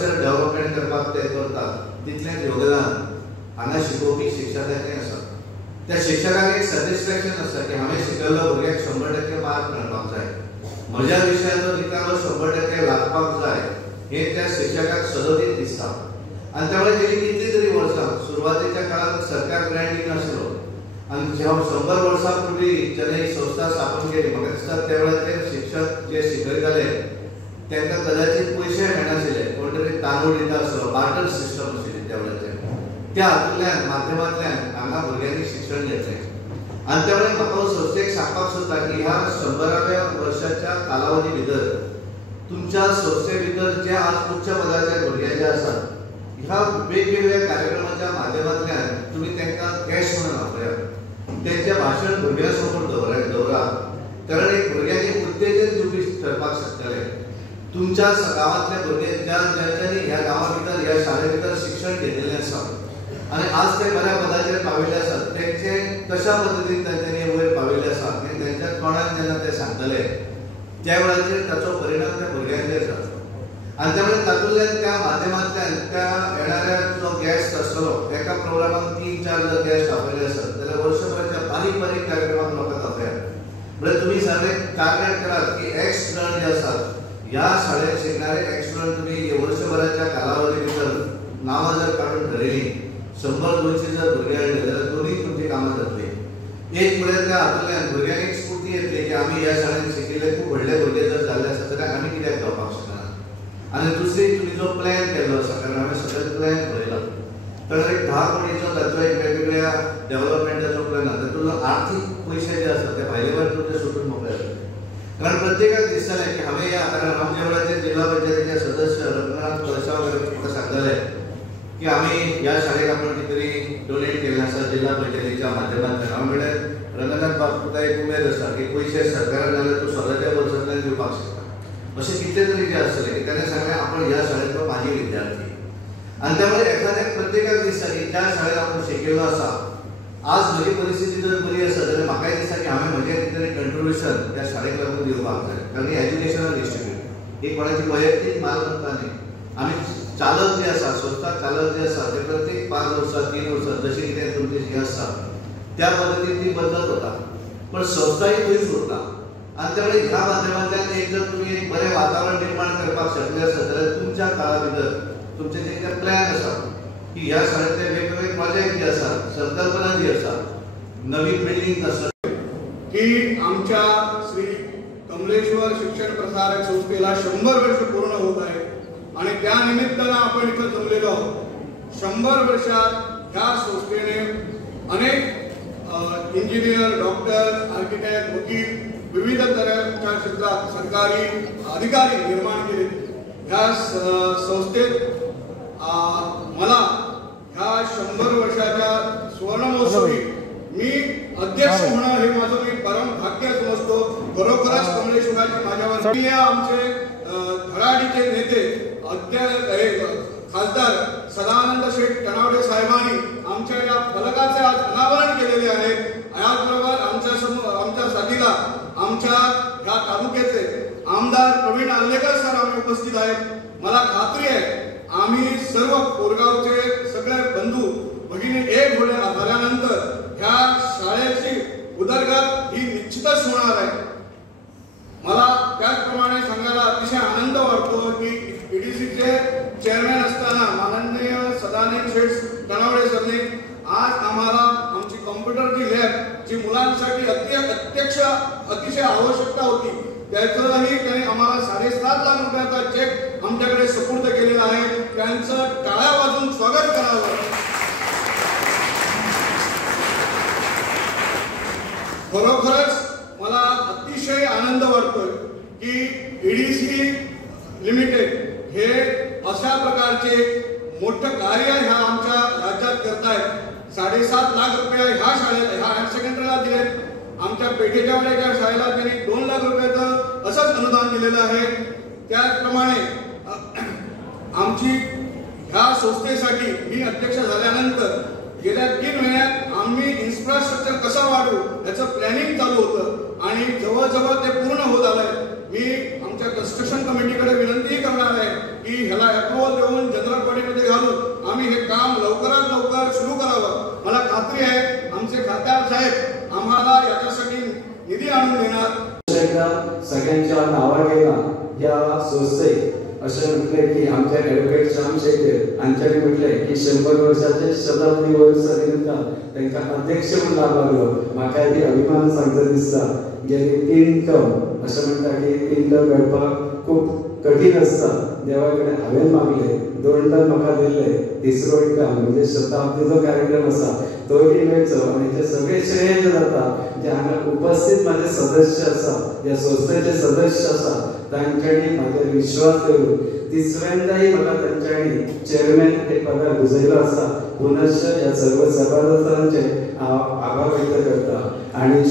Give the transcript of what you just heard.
Development करपाक ते करतात तितलेंच योगदान हांगा शिकोवपी शिक्षकांचें आसा। त्या शिक्षकाक एक सॅटिस्फॅक्शन आसता की हांवें शिकयल्लो भुरग्याक 100% मार्क मेळपाक जाय, म्हज्या विशयाचो निकालो 100% लागपाक जाय हें त्या शिक्षकाक सदोदीत दिसता। आनी त्यामुळे गेली कितली तरी वर्सां सुरवातेच्या काळात सरकार ग्रँट दिनाशिल्लो आनी जेव्हा 100 वर्सां पूर्वी जेन्ना ही संस्था स्थापन केली म्हाका दिसता त्या वेळाचेर शिक्षक जे शिकयताले तांकां कदाचित पयशे मेळनाशिल्ले, कोण तरी तांदूळ दिता आसलो, बार्टर सिस्टम आशिल्ली त्या वेळाचेर। त्या हातूंतल्यान माध्यमांतल्यान हांगा भुरग्यांनी शिक्षण घेतलें आनी त्यामुळे म्हाका संस्थेक सांगपाक सोदता की ह्या 100व्या वर्साच्या कालावधी भितर तुमच्या संस्थे भितर जे आज उच्च पदाचे भुरगे जे आसात ह्या वेगवेगळ्या कार्यक्रमाच्या माध्यमांतल्यान तुमी तांकां कॅश म्हणून वापरात, तेंचें भाशण भुरग्यां समोर दवरा कारण एक भुरग्यांनी उत्तेजन दिवपी ठरपाक शकतले। तुमच्या गांवांतले भुरगे ज्यांच्यांनी ह्या गांवा भितर ह्या शाळे भितर शिक्षण घेतिल्लें आसा आनी आज ते बऱ्या पदाचेर पाविल्ले आसात, तेंचे कशा पद्दतीन तांच्यांनी वयर पाविल्ले आसात हें तेंच्या तोंडान जेन्ना ते सांगतले त्या वेळाचेर ताचो परिणाम त्या भुरग्यांचेर जातलो। आनी त्यामुळे तातूंतल्यान त्या माध्यमांतल्यान त्या येणाऱ्या जो गॅस्ट आसतलो एका प्रोग्रामाक 3-4 जर गॅस्ट आपयले आसत जाल्यार वर्सभराच्या बारीक बारीक कार्यक्रमाक लोकांक आपयात। म्हणजे तुम्ही सगळे टार्गेट करात की एक्स स्टुडंट जे आसात ह्या शाळेत शिकणारे एक्स स्टुडंट तुम्ही वर्सभराच्या कालावधी भितर नांवां जर काडून ठरयलीं 100-200 जर भुरगे हाडले जाल्यार दोनूय तुमची कामां जातली। एक म्हळ्यार त्या हातूंतल्यान भुरग्यांक एक स्फूर्ती येतली की आमी ह्या शाळेंत शिकिल्ले खूब व्हडले भुरगे जर जाल्ले आसत जाल्यार आमी कित्याक जावपाक शकना। आनी दुसरी तुमी जो प्लॅन केल्लो आसा कारण हांवें सगळे प्लॅन पळयला तर एक 10 कोटीचो ताचो एक वेगवेगळ्या डेव्हलपमेंटाचो प्लॅन आसा, तातूंतलो आर्थीक पयशे जे आसात ते भायले भायर तुमचे सुटून मोकळे जातले। कारण प्रत्येकाक दिसतालें की हांवें ह्या कारण आमच्या वेळाचेर जिल्हा पंचायतीचे सदस्य रंगनाथ कळसावकर म्हाका सांगताले की आमी ह्या शाळेक आपण कितें तरी डोनेट केल्लें आसा जिल्हा पंचायतीच्या माध्यमांतल्यान। हांव म्हणलें रंगनाथ बाब तुका एक उमेद आसा की पयशे सरकारान जाल्यार तूं स्वताच्या वर्सांतल्यान दिवपाक शकता, अशें कितले तरी जे आसतले की ताणें सांगलें आपण ह्या शाळेंतलो माजी विद्यार्थी आनी त्यामुळे एखाद्याक प्रत्येकाक दिसता की त्या शाळेंत आपण शिकिल्लो आसा आज म्हजी परिस्थिती जर बरी आसा जाल्यार म्हाकाय दिसता की हांवें म्हजें कितें तरी कंट्रिब्युशन त्या शाळेक लागून दिवपाक जाय। कारण ही एज्युकेशनल इन्स्टिट्यूट ही कोणाची वैयक्तीक मालमत्ता न्ही। आमी चालक जे आसा संस्था चालक जे आसा ते प्रत्येक 5 वर्सां 3 वर्सां जशी कितें तुमची जी आसा त्या पद्दतीन ती बदलत वता पण संस्था ही थंयच उरता। आनी त्यामुळे ह्या माध्यमांतल्यान एक जर तुमी एक बरें वातावरण निर्माण करपाक शकले आसत जाल्यार तुमच्या काळा भितर तुमचे जे प्लॅन आसा की ह्या शाळेंतले वेगवेगळे प्रोजेक्ट जे आसात संकल्पना जी आसा नवीन बिल्डिंग आसत की आमच्या श्री कमलेश्वर शिक्षण प्रसारक संस्थेला 100 वर्ष पूर्ण होत आहे आणि त्या निमित्तानं आपण इथं जमलेलो आहोत। 100 वर्षात ह्या संस्थेने अनेक इंजिनियर, डॉक्टर, आर्किटेक्ट, वकील विविध तऱ्हेच्या क्षेत्रात सरकारी अधिकारी निर्माण केले। ह्या संस्थेत मला ह्या 100 वर्षाच्या सुवर्णमहोत्सवी मी अध्यक्ष होणं हे माझं मी परम भाग्य समजतो। खरोखरच कमलेश्वराची माझ्यावर आमचे धडाडीचे नेते खासदार सदानंद शेठ तनावडे साहेबांनी आमच्या या फलकाचे आज अनावरण केलेले आहे। याचबरोबर आमच्या साथीला आमच्या या तालुक्याचे आमदार प्रवीण आल्लेकर सर आम्ही उपस्थित आहेत। मला खात्री आहे आम्ही सर्व कोरगावचे सगळे बंधू भगिनी एक झाल्यानंतर ह्या शाळेची उदरगत ही निश्चितच होणार आहे। मला त्याचप्रमाणे सांगायला अतिशय आनंद वाटतो की ईडीसीचे चेअरमॅन असताना माननीय सदानंद शेठ तनावडे सरने आज आम्हाला आमची कॉम्प्युटरची लॅब जी मुलांसाठी अतिशय आवश्यकता होती त्याचंही त्यांनी आम्हाला 7.5 लाख रुपयाचा चेक आमच्याकडे सुपूर्द केलेला आहे। त्यांचं टाळ्या वाजवून स्वागत करावं। खरोखरच मला अतिशय आनंद वाटतोय की ईडीसी लिमिटेड हे अशा प्रकारचे मोठं कार्य ह्या आमच्या राज्यात करतायत। 7.5 लाख रुपये ह्या शाळेला ह्या हायर सेकंडरीला दिलेत। आमच्या पेठेच्या वेळेच्या शाळेला त्यांनी 2 लाख रुपयाचं असंच अनुदान दिलेलं आहे। त्याचप्रमाणे आमची ह्या संस्थेसाठी मी अध्यक्ष झाल्यानंतर गेल्या 3 महिन्यात आम्ही इन्फ्रास्ट्रक्चर कसं वाढवू याचं प्लॅनिंग चालू होतं आणि जवळजवळ ते पूर्ण होत आलंय। मी आमच्या कन्स्ट्रक्शन कमिटीकडे विनंती करणार आहे की ह्याला अप्रुव्हल देऊन जनरल बॉडीमध्ये घालून आम्ही हे काम लवकरात लवकर सुरू करावं. मला खात्री आहे आमचे खासदार साहेब आम्हाला याच्यासाठी निधी आणून देणार. सगळ्यांच्या नावा गेला या संस्थेक असे म्हटले की आमच्या ॲडव्होकेट श्याम शेटे हांच्यानी म्हटले की 100 वर्षाचे शताब्दी वर्ष निमित्तान तांकां अध्यक्ष म्हणून लाभलो. म्हाका ती अभिमान सांगता दिसता. गेली 3 टर्म अशें म्हणटा की 3 टर्म मेळपाक खूब कठीण असता. देवा कडेन हांवें मागले 2 टर्म म्हाका दिले. तिसरो टर्म म्हणजे शताब्दीचो कार्यक्रम आसा तोय मेळचो आनी ते सगळे श्रेय जाता जे हांगा उपस्थित माझे सदस्य आसा या संस्थेचे सदस्य आसा तांच्यांनी म्हाजेर विश्वास दवरून तिसऱ्यांदाही म्हाका तांच्यांनी चेअरमॅन हे पदार भुजयलो आसा. पुनश्च या सर्व सभासदांचे हांव आभार व्यक्त करता. आणि